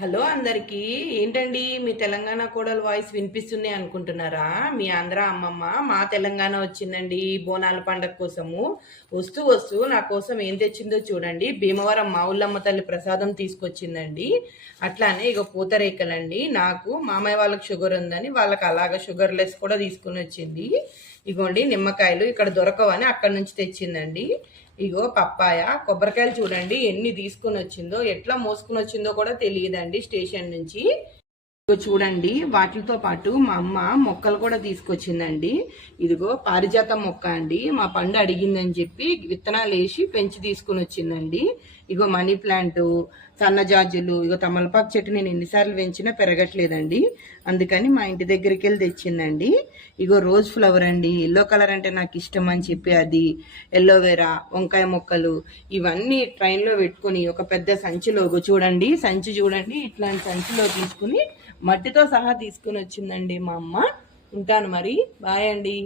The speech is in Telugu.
హలో అందరికీ. ఏంటండి మీ తెలంగాణ కోడలు వాయిస్ వినిపిస్తుంది అనుకుంటున్నారా? మీ ఆంధ్ర అమ్మమ్మ మా తెలంగాణ వచ్చిందండి బోనాల పండగ కోసము. వస్తూ వస్తూ నా కోసం ఏం తెచ్చిందో చూడండి. భీమవరం మా ఊళ్ళమ్మ తల్లి ప్రసాదం తీసుకొచ్చిందండి. అట్లానే ఇక పూతరేకలండి. నాకు మామయ్య వాళ్ళకి షుగర్ ఉందని వాళ్ళకి అలాగా షుగర్ లెస్ కూడా తీసుకుని వచ్చింది. ఇగోండి నిమ్మకాయలు ఇక్కడ దొరకవని అక్కడ నుంచి తెచ్చిందండి. ఇగో పప్పాయ, కొబ్బరికాయలు చూడండి ఎన్ని తీసుకుని వచ్చిందో, ఎట్లా మోసుకుని వచ్చిందో కూడా తెలియదండి స్టేషన్ నుంచి. ఇదిగో చూడండి వాటితో పాటు మా అమ్మ మొక్కలు కూడా తీసుకొచ్చిందండి. ఇదిగో పారిజాత మొక్క అండి, మా పండు అడిగిందని చెప్పి విత్తనాలు వేసి పెంచి తీసుకుని వచ్చిందండి. ఇగో మనీ ప్లాంట్, సన్నజాజులు, ఇగో తమలపాకు చెట్టు నేను ఎన్నిసార్లు పెంచినా పెరగట్లేదండి, అందుకని మా ఇంటి దగ్గరికి వెళ్ళి తెచ్చిందండి. ఇగో రోజ్ ఫ్లవర్ అండి, ఎల్లో కలర్ అంటే నాకు ఇష్టం అని చెప్పి అది, ఎల్లోవేరా, వంకాయ మొక్కలు ఇవన్నీ ట్రైన్లో పెట్టుకుని ఒక పెద్ద సంచిలో చూడండి, సంచి చూడండి, ఇట్లాంటి సంచిలో తీసుకుని మట్టితో సహా తీసుకుని వచ్చిందండి మా అమ్మ. ఉంటాను మరి, బాయ్ అండి.